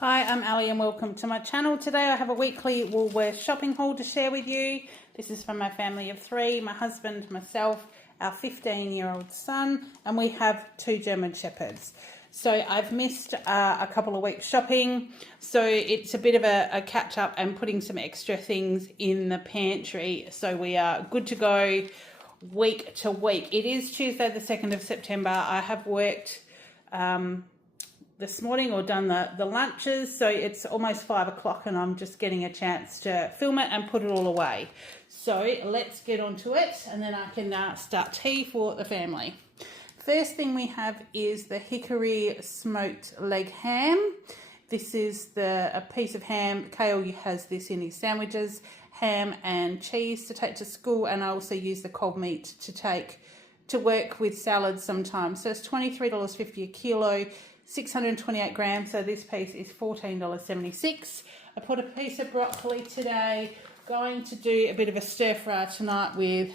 Hi, I'm Ali and welcome to my channel. Today I have a weekly Woolworths shopping haul to share with you. This is from my family of three, my husband, myself, our 15-year-old son, and we have 2 German Shepherds. So I've missed a couple of weeks shopping, so it's a bit of a catch up and putting some extra things in the pantry. So we are good to go week to week. It is Tuesday the 2nd of September. I have worked this morning or done the lunches, so it's almost 5 o'clock and I'm just getting a chance to film it and put it all away. So let's get onto it and then I can start tea for the family. First thing we have is the hickory smoked leg ham. This is a piece of ham. Kale has this in his sandwiches, ham and cheese to take to school, and I also use the cold meat to take to work with salads sometimes. So it's $23.50 a kilo. 628 grams, so this piece is $14.76. I put a piece of broccoli today. Going to do a bit of a stir fry tonight with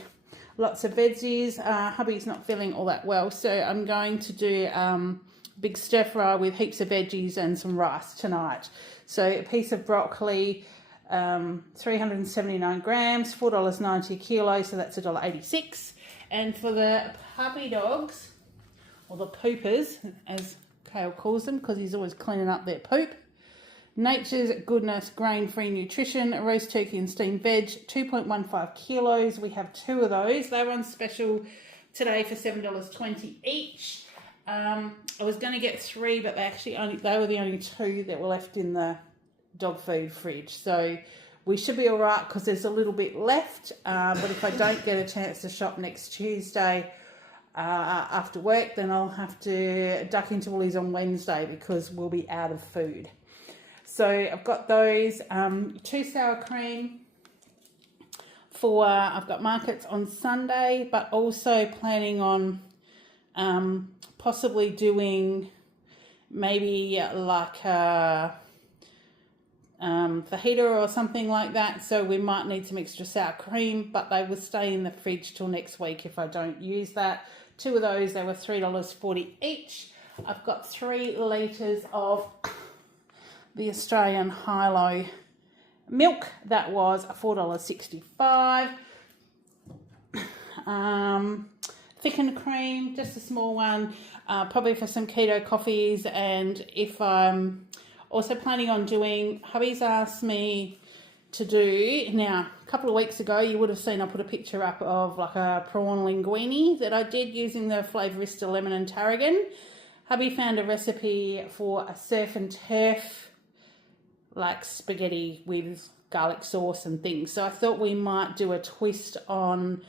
lots of veggies. Hubby's not feeling all that well, so I'm going to do big stir fry with heaps of veggies and some rice tonight. So a piece of broccoli, 379 grams, $4.90 a kilo, so that's $1.86. And for the puppy dogs, or the poopers, as Kale calls them, because he's always cleaning up their poop. Nature's Goodness grain-free nutrition, roast turkey and steamed veg, 2.15 kilos. We have 2 of those. They're on special today for $7.20 each. I was going to get 3, but they were the only 2 that were left in the dog food fridge. So we should be all right because there's a little bit left. But if I don't get a chance to shop next Tuesday after work, then I'll have to duck into Woolies on Wednesday because we'll be out of food. So I've got those, 2 sour cream for, I've got markets on Sunday, but also planning on possibly doing maybe like a fajita or something like that. So we might need some extra sour cream, but they will stay in the fridge till next week if I don't use that. 2 of those, they were $3.40 each. I've got 3 litres of the Australian high-low milk. That was $4.65. Thickened cream, just a small one, probably for some keto coffees. And if I'm also planning on doing, hubby's asked me to do, now a couple of weeks ago you would have seen I put a picture up of like a prawn linguine that I did using the Flavourista lemon and tarragon. Hubby found a recipe for a surf and turf like spaghetti with garlic sauce and things, so I thought we might do a twist on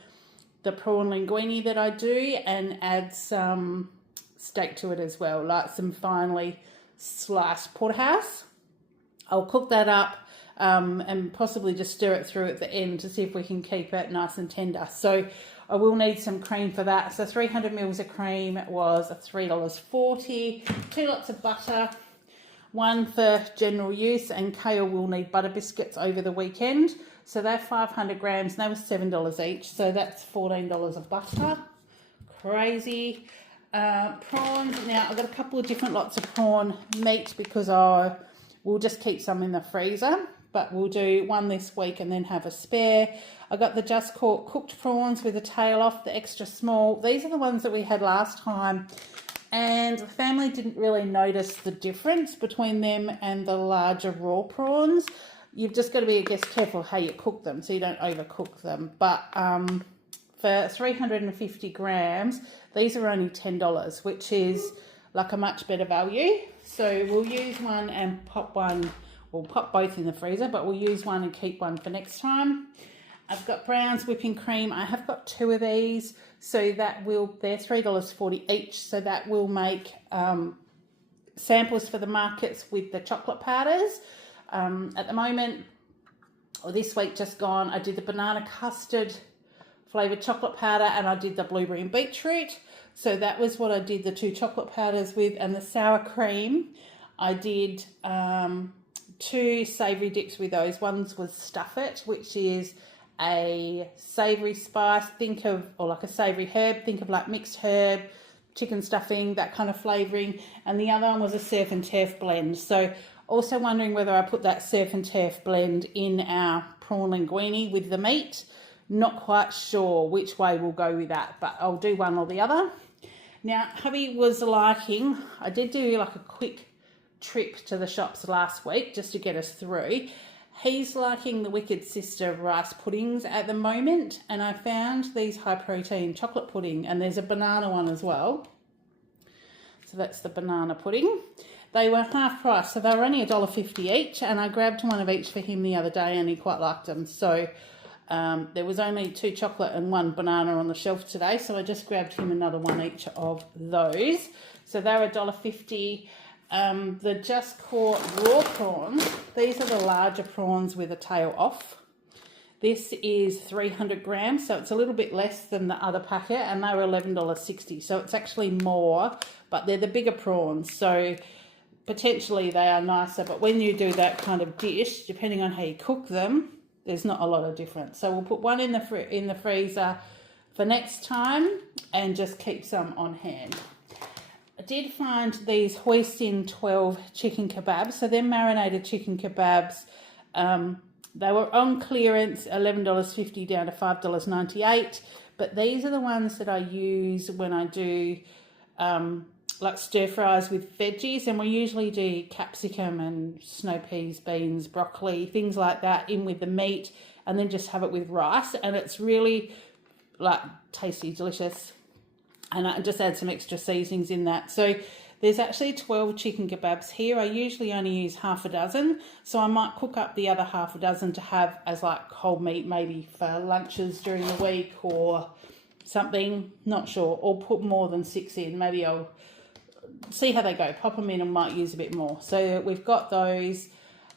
the prawn linguine that I do and add some steak to it as well, like some finely sliced porterhouse. I'll cook that up and possibly just stir it through at the end to see if we can keep it nice and tender. So I will need some cream for that. So 300 mils of cream was $3.40. 2 lots of butter, 1 for general use, and Kale will need butter biscuits over the weekend. So they're 500 grams and they were $7 each. So that's $14 of butter. Crazy. Prawns. Now I've got a couple of different lots of prawn meat because we'll just keep some in the freezer, but we'll do 1 this week and then have a spare. I got the Just Caught cooked prawns with the tail off, the extra small. These are the ones that we had last time, and the family didn't really notice the difference between them and the larger raw prawns. You've just got to be, I guess, careful how you cook them so you don't overcook them. But for 350 grams, these are only $10, which is like a much better value. So we'll use one and pop one. We'll pop both in the freezer, but we'll use one and keep one for next time. I've got Brown's whipping cream. I have got 2 of these, so they're $3.40 each. So that will make samples for the markets with the chocolate powders. At the moment, or this week just gone, I did the banana custard flavoured chocolate powder and I did the blueberry and beetroot. So that was what I did the 2 chocolate powders with, and the sour cream, I did 2 savoury dips with those. One was Stuff It, which is a savoury spice, or like a savoury herb, think of like mixed herb, chicken stuffing, that kind of flavouring. And the other one was a surf and turf blend. So Also wondering whether I put that surf and turf blend in our prawn linguine with the meat. Not quite sure which way we'll go with that, but I'll do one or the other. Now, hubby was liking, I did do like a quick trip to the shops last week just to get us through. He's liking the Wicked Sister rice puddings at the moment, and I found these high protein chocolate pudding, and there's a banana one as well. So that's the banana pudding. They were half price, so they were only $1.50 each, and I grabbed one of each for him the other day and he quite liked them. So there was only 2 chocolate and 1 banana on the shelf today, so I just grabbed him another one each of those. So they were $1.50. The Just Caught raw prawns, these are the larger prawns with a tail off. This is 300 grams, so it's a little bit less than the other packet, and they were $11.60, so it's actually more, but they're the bigger prawns, so potentially they are nicer, but when you do that kind of dish, depending on how you cook them, there's not a lot of difference. So we'll put one in the freezer for next time and just keep some on hand. I did find these Hoisin 12 chicken kebabs. So they're marinated chicken kebabs. They were on clearance, $11.50 down to $5.98. But these are the ones that I use when I do like stir fries with veggies, and we usually do capsicum and snow peas, beans, broccoli, things like that in with the meat, and then just have it with rice, and it's really like tasty, delicious, and I just add some extra seasonings in that. So there's actually 12 chicken kebabs here. I usually only use half a dozen, so I might cook up the other half a dozen to have as like cold meat, maybe for lunches during the week or something, not sure, or put more than 6 in. Maybe I'll see how they go, pop them in and might use a bit more. So we've got those.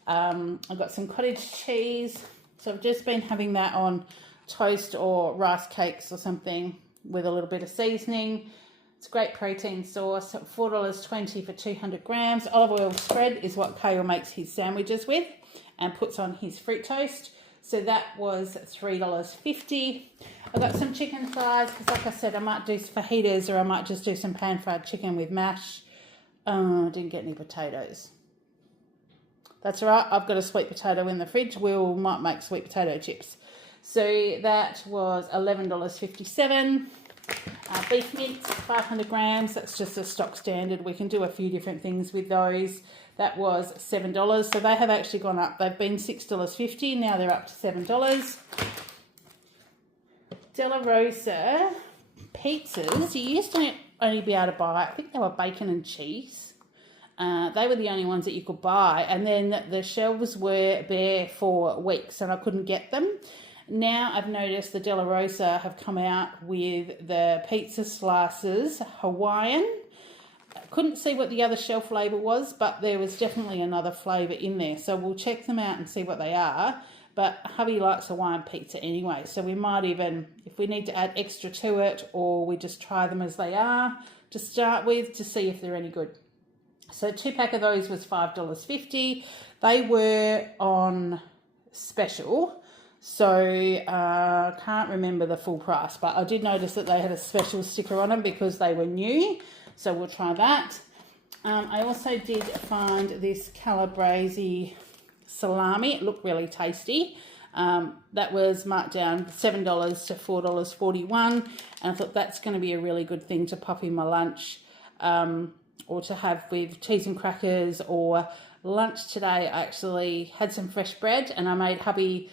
I've got some cottage cheese, so I've just been having that on toast or rice cakes or something with a little bit of seasoning. It's a great protein source, $4.20 for 200 grams. Olive oil spread is what Kale makes his sandwiches with and puts on his fruit toast. So that was $3.50. I've got some chicken thighs because, like I said, I might do fajitas or I might just do some pan-fried chicken with mash. I didn't get any potatoes. That's all right. I've got a sweet potato in the fridge. We might make sweet potato chips. So that was $11.57. Beef mince, 500 grams. That's just a stock standard. We can do a few different things with those. That was $7. So they have actually gone up. They've been $6.50. Now they're up to $7. De La Rosa pizzas. You used to only be able to buy, I think they were bacon and cheese. They were the only ones that you could buy. And then the shelves were bare for weeks and I couldn't get them. Now I've noticed the De La Rosa have come out with the pizza slices, Hawaiian. I couldn't see what the other shelf label was, but there was definitely another flavour in there. So we'll check them out and see what they are. But hubby likes Hawaiian pizza anyway, so we might even, if we need to add extra to it, or we just try them as they are to start with to see if they're any good. So 2-pack of those was $5.50. They were on special. So can't remember the full price, but I did notice that they had a special sticker on them because they were new. So we'll try that. I also did find this Calabrese salami. It looked really tasty. That was marked down $7 to $4.41. And I thought that's going to be a really good thing to pop in my lunch or to have with cheese and crackers. Or lunch today, I actually had some fresh bread and I made hubby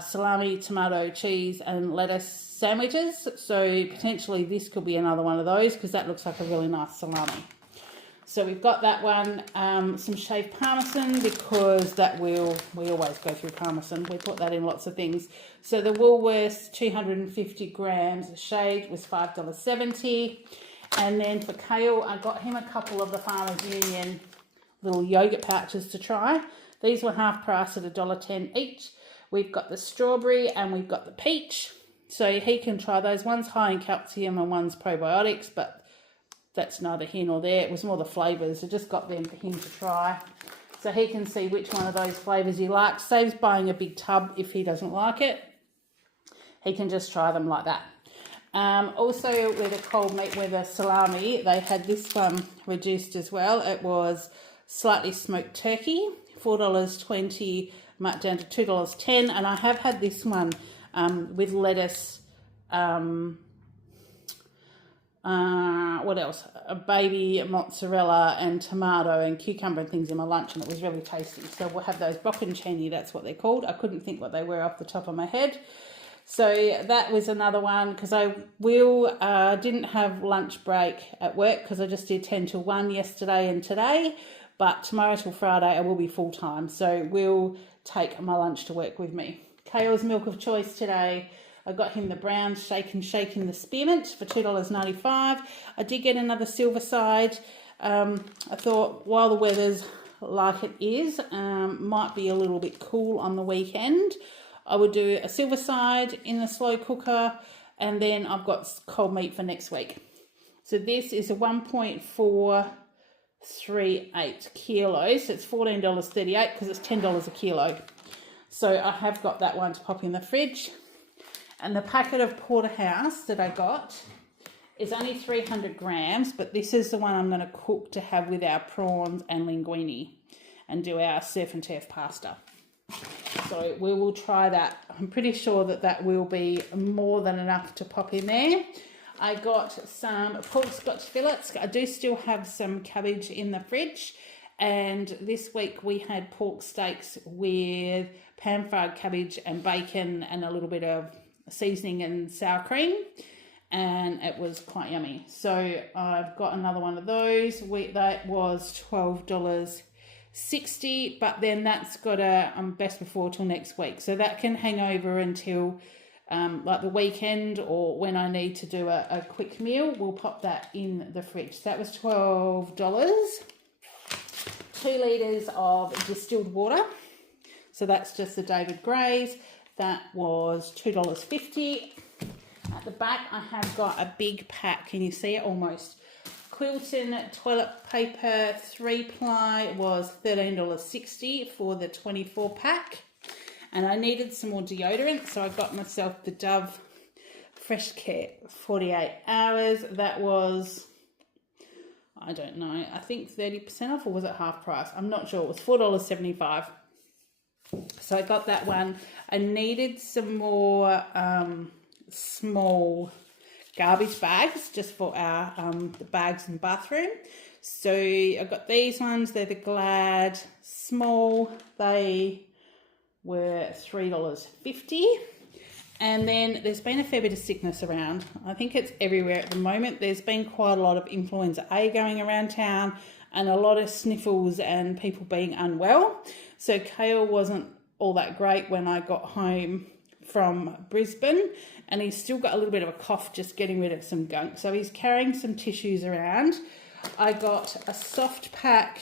salami, tomato, cheese and lettuce sandwiches. So potentially this could be another one of those because that looks like a really nice salami. So we've got that one, some shaved parmesan because that we always go through parmesan. We put that in lots of things. So the Woolworths 250 grams shaved was $5.70. And then for Kale, I got him a couple of the Farmers Union little yogurt pouches to try. These were half price at $1.10 each. We've got the strawberry and we've got the peach. So he can try those. One's high in calcium and one's probiotics, but that's neither here nor there. It was more the flavours. I just got them for him to try. So he can see which one of those flavours he likes. Saves buying a big tub if he doesn't like it. He can just try them like that. Also with a cold meat with a salami, they had this one reduced as well. It was slightly smoked turkey, $4.20, marked down to $2.10. And I have had this one with lettuce, what else? A baby mozzarella and tomato and cucumber and things in my lunch, and it was really tasty. So we'll have those bocconcini, that's what they're called. I couldn't think what they were off the top of my head. So that was another one, because I didn't have lunch break at work because I just did 10 till 1 yesterday and today, but tomorrow till Friday I will be full time. So we'll take my lunch to work with me. Kale's milk of choice today. I got him the brown shake and shake in the spearmint for $2.95. I did get another silver side. I thought while the weather's like it is, might be a little bit cool on the weekend, I would do a silver side in the slow cooker, and then I've got cold meat for next week. So this is a 1.438 kilos. So it's $14.38 because it's $10 a kilo. So I have got that one to pop in the fridge. And the packet of porterhouse that I got is only 300 grams, but this is the one I'm going to cook to have with our prawns and linguine and do our surf and turf pasta. So we will try that. I'm pretty sure that that will be more than enough to pop in there. I got some pork scotch fillets. I do still have some cabbage in the fridge. And this week we had pork steaks with pan-fried cabbage and bacon and a little bit of seasoning and sour cream. And it was quite yummy. So I've got another one of those. That was $12.60, but then that's got a best before till next week. So that can hang over until like the weekend, or when I need to do a quick meal, we'll pop that in the fridge. So that was $12. 2 litres of distilled water. So that's just the David Gray's. That was $2.50. At the back, I have got a big pack. Can you see it almost? Quilton toilet paper 3-ply was $13.60 for the 24 pack. And I needed some more deodorant, so I got myself the Dove Fresh Care 48 hours. That was, I don't know, I think 30% off, or was it half price? I'm not sure. It was $4.75. So I got that one. I needed some more small garbage bags just for our the bags in the bathroom. So I got these ones. They're the Glad small. They were $3.50. And then there's been a fair bit of sickness around. I think it's everywhere at the moment. There's been quite a lot of influenza A going around town, and a lot of sniffles and people being unwell. So Kale wasn't all that great when I got home from Brisbane, and he's still got a little bit of a cough, just getting rid of some gunk. So he's carrying some tissues around. I got a soft pack.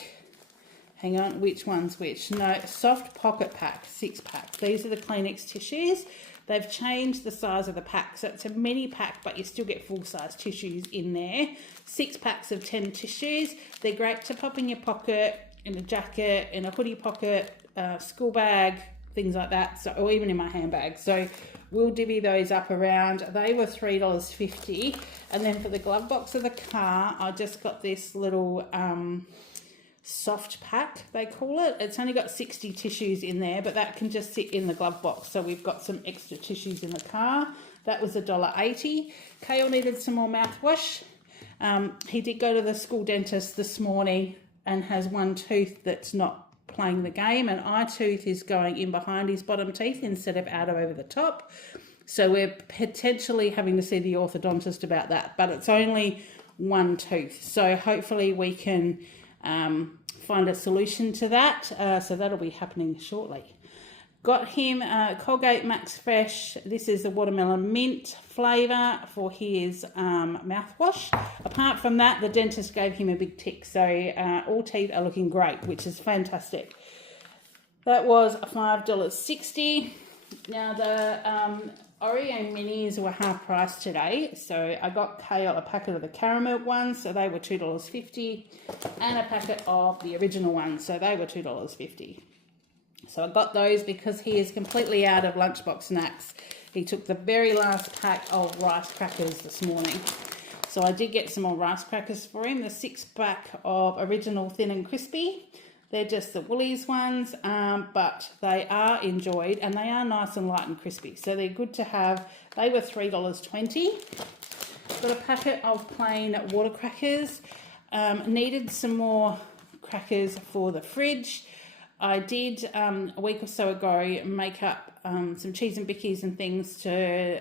Hang on, which one's which? No, soft pocket pack, 6-pack. These are the Kleenex tissues. They've changed the size of the pack, so it's a mini pack, but you still get full-size tissues in there. 6 packs of 10 tissues. They're great to pop in your pocket, in a jacket, in a hoodie pocket, school bag, things like that, so, or even in my handbag. So we'll divvy those up around. They were $3.50. And then for the glove box of the car, I just got this little soft pack, they call it. It's only got 60 tissues in there, but that can just sit in the glove box. So we've got some extra tissues in the car. That was $1.80. Kale needed some more mouthwash. He did go to the school dentist this morning and has one tooth that's not playing the game, and eye tooth is going in behind his bottom teeth instead of out over the top. So we're potentially having to see the orthodontist about that, but it's only one tooth. So hopefully we can find a solution to that. So that'll be happening shortly. Got him Colgate Max Fresh. This is the watermelon mint flavour for his mouthwash. Apart from that, the dentist gave him a big tick. So all teeth are looking great, which is fantastic. That was $5.60. Now the Oreo minis were half price today. So I got Kale a packet of the caramel ones. So they were $2.50. And a packet of the original ones. So they were $2.50. So I got those because he is completely out of lunchbox snacks. He took the very last pack of rice crackers this morning. So I did get some more rice crackers for him. The 6-pack of original thin and crispy. They're just the Woolies ones, but they are enjoyed and they are nice and light and crispy. So they're good to have. They were $3.20. Got a packet of plain water crackers. Needed some more crackers for the fridge. I did a week or so ago make up some cheese and bickies and things to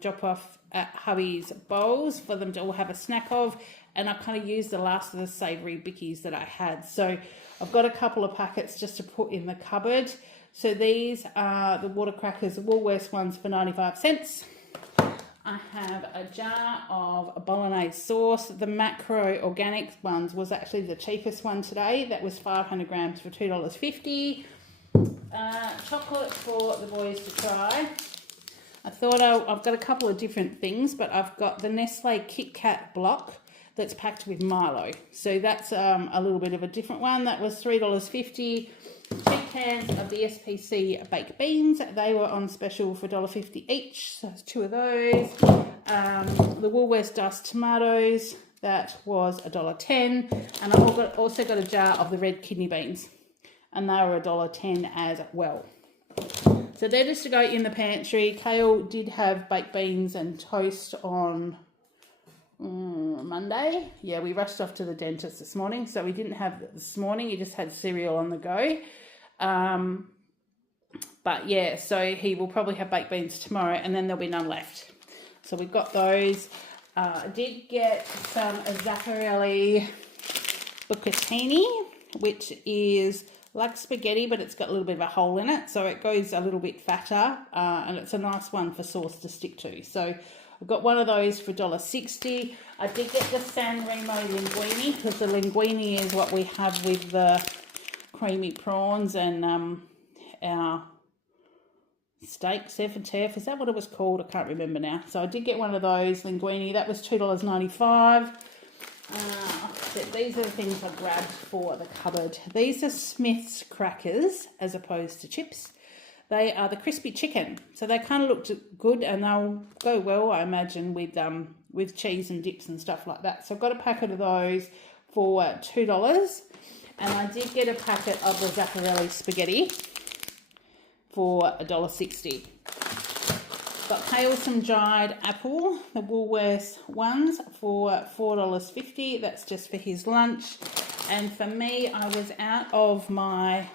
drop off at hubby's bowls for them to all have a snack of, and I kind of used the last of the savoury bickies that I had. So I've got a couple of packets just to put in the cupboard. So these are the water crackers, the Woolworths ones for 95 cents. I have a jar of bolognese sauce. The macro organic ones was actually the cheapest one today. That was 500 grams for $2.50. Chocolate for the boys to try. I thought I've got a couple of different things, but I've got the Nestle Kit Kat block that's packed with Milo. So that's a little bit of a different one. That was $3.50. 2 cans of the SPC baked beans. They were on special for $1.50 each. So that's 2 of those. The Woolworths diced tomatoes. That was $1.10. And I've also got a jar of the red kidney beans. And they were $1.10 as well. So they're just to go in the pantry. Kale did have baked beans and toast on Monday. Yeah, we rushed off to the dentist this morning, so we didn't have it this morning. He just had cereal on the go. But yeah, so he will probably have baked beans tomorrow, and then there'll be none left. So we've got those. I did get some Zaccarelli bucatini, which is like spaghetti, but it's got a little bit of a hole in it, so it goes a little bit fatter, and it's a nice one for sauce to stick to. So I've got one of those for $1.60. I did get the San Remo linguine, because the linguine is what we have with the creamy prawns and our steak, surf and turf. Is that what it was called? I can't remember now. So I did get one of those linguine. That was $2.95. These are the things I grabbed for the cupboard. These are Smith's crackers as opposed to chips. They are the crispy chicken. So they kind of looked good, and they'll go well, I imagine, with cheese and dips and stuff like that. So I've got a packet of those for $2. And I did get a packet of the Zaccarelli spaghetti for $1.60. Got Kale some dried apple, the Woolworths ones for $4.50. That's just for his lunch. And for me, I was out of my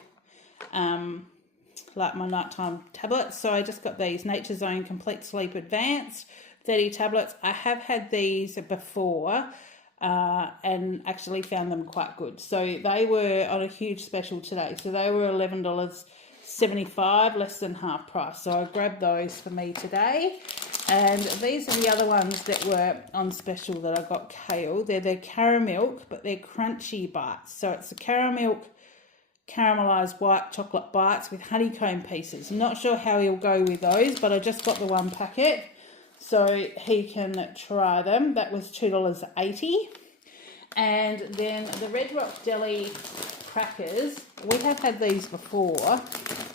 my nighttime tablets, so I just got these Nature's Own Complete Sleep Advanced 30 tablets. I have had these before and actually found them quite good. So they were on a huge special today. So they were $11.75, less than half price. So I grabbed those for me today. And these are the other ones that were on special that I got Kale. They're the caramel, but they're crunchy bites. So it's the caramel caramelized white chocolate bites with honeycomb pieces. I'm not sure how he'll go with those, but I just got the one packet so he can try them. That was $2.80. And then the Red Rock Deli crackers, we have had these before,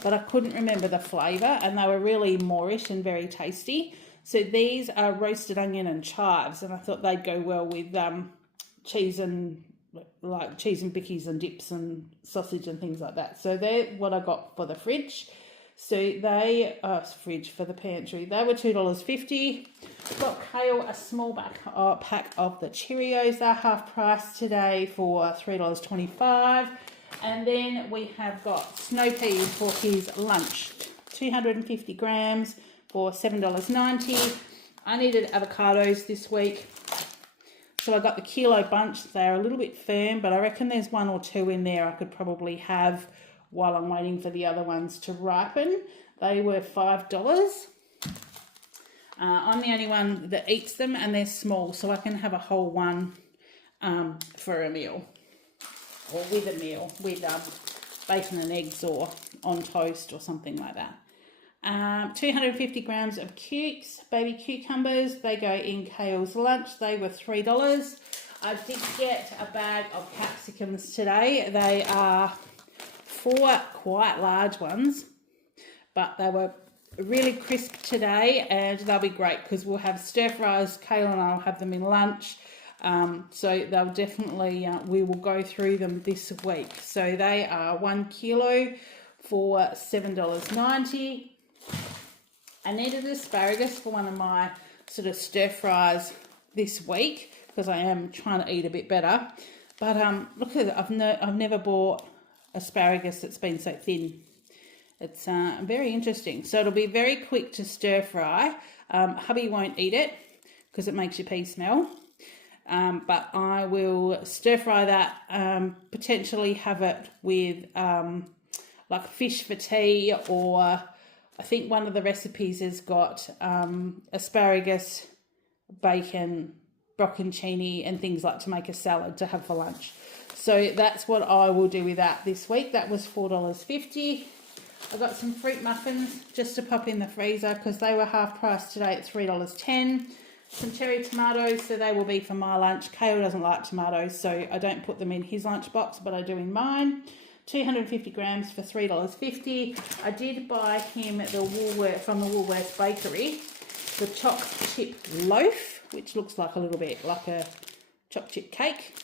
but I couldn't remember the flavour, and they were really moreish and very tasty. So these are roasted onion and chives, and I thought they'd go well with cheese and bickies and dips and sausage and things like that. So they're what I got for the fridge. So they fridge for the pantry. They were $2.50. Got Kale a small pack of the Cheerios. They're half price today for $3.25. And then we have got snow peas for his lunch. 250 grams for $7.90. I needed avocados this week, so I got the kilo bunch. They're a little bit firm, but I reckon there's 1 or 2 in there I could probably have while I'm waiting for the other ones to ripen. They were $5. I'm the only one that eats them, and they're small, so I can have a whole one for a meal, or with a meal, with bacon and eggs or on toast or something like that. 250 grams of baby cucumbers. They go in Kale's lunch. They were $3. I did get a bag of capsicums today. They are 4 quite large ones, but they were really crisp today, and they'll be great because we'll have stir fries. Kayla and I will have them in lunch. So they'll definitely, we will go through them this week. So they are 1 kilo for $7.90. I needed asparagus for one of my sort of stir fries this week because I am trying to eat a bit better. But look at it, I've never bought asparagus that's been so thin. It's very interesting. So it'll be very quick to stir fry. Hubby won't eat it because it makes your pee smell. But I will stir fry that, potentially have it with like fish for tea, or I think one of the recipes has got asparagus, bacon, brocconcini and things like to make a salad to have for lunch. So that's what I will do with that this week. That was $4.50. I got some fruit muffins just to pop in the freezer because they were half price today at $3.10. Some cherry tomatoes, so they will be for my lunch. Kale doesn't like tomatoes, so I don't put them in his lunchbox, but I do in mine. 250 grams for $3.50. I did buy him from the Woolworths bakery the chopped chip loaf, which looks like a little bit like a chopped chip cake.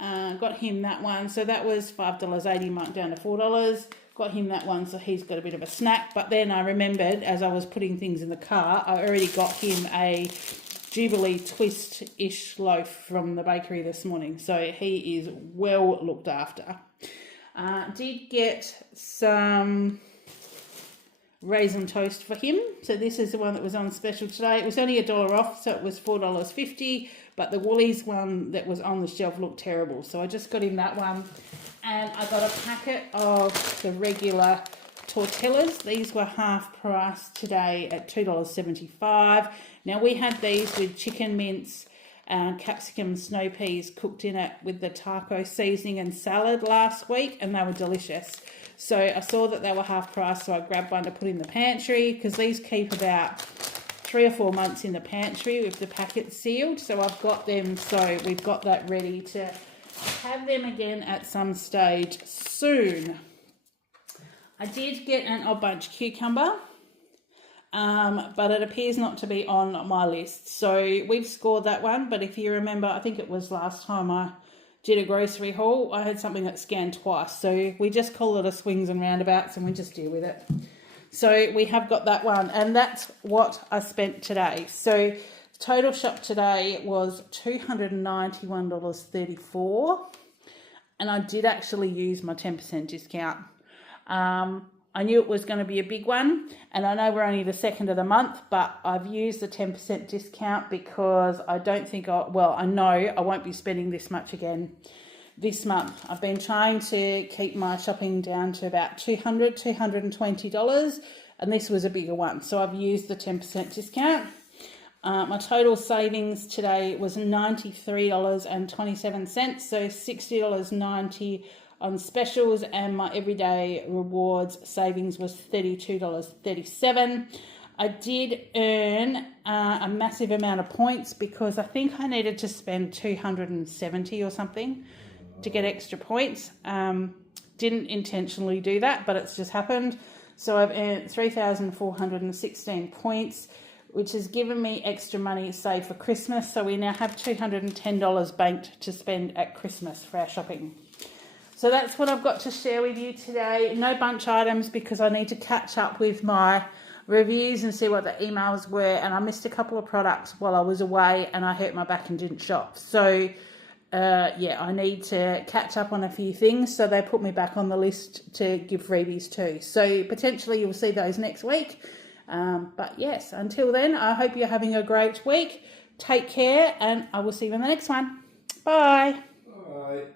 Got him that one, so that was $5.80 marked down to $4. Got him that one, so he's got a bit of a snack. But then I remembered as I was putting things in the car, I already got him a Jubilee twist-ish loaf from the bakery this morning, so he is well looked after. Did get some raisin toast for him, so this is the one that was on special today. It was only $1 off, so it was $4.50, but the Woolies one that was on the shelf looked terrible, so I just got him that one. And I got a packet of the regular tortillas. These were half price today at $2.75. Now we had these with chicken mince, capsicum, snow peas cooked in it with the taco seasoning and salad last week, and they were delicious. So I saw that they were half price, so I grabbed one to put in the pantry because these keep about 3 or 4 months in the pantry with the packet sealed. So I've got them, so we've got that ready to have them again at some stage soon. I did get an odd bunch cucumber, but it appears not to be on my list. So we've scored that one, but if you remember, I think it was last time I did a grocery haul, I had something that scanned twice. So we just call it a swings and roundabouts and we just deal with it. So we have got that one, and that's what I spent today. So total shop today was $291.34, and I did actually use my 10% discount. I knew it was going to be a big one, and I know we're only the 2nd of the month, but I've used the 10% discount because I don't think I know I won't be spending this much again this month. I've been trying to keep my shopping down to about $220, and this was a bigger one, so I've used the 10% discount. My total savings today was $93.27, so $60.90 on specials, and my everyday rewards savings was $32.37. I did earn a massive amount of points because I think I needed to spend $270 or something to get extra points. Didn't intentionally do that, but it's just happened. So I've earned 3,416 points, which has given me extra money saved for Christmas. So we now have $210 banked to spend at Christmas for our shopping. So that's what I've got to share with you today. No bunch items because I need to catch up with my reviews and see what the emails were. And I missed a couple of products while I was away and I hurt my back and didn't shop. So I need to catch up on a few things. So they put me back on the list to give freebies too. So potentially you'll see those next week. But yes, until then, I hope you're having a great week. Take care, and I will see you in the next one. Bye. Bye.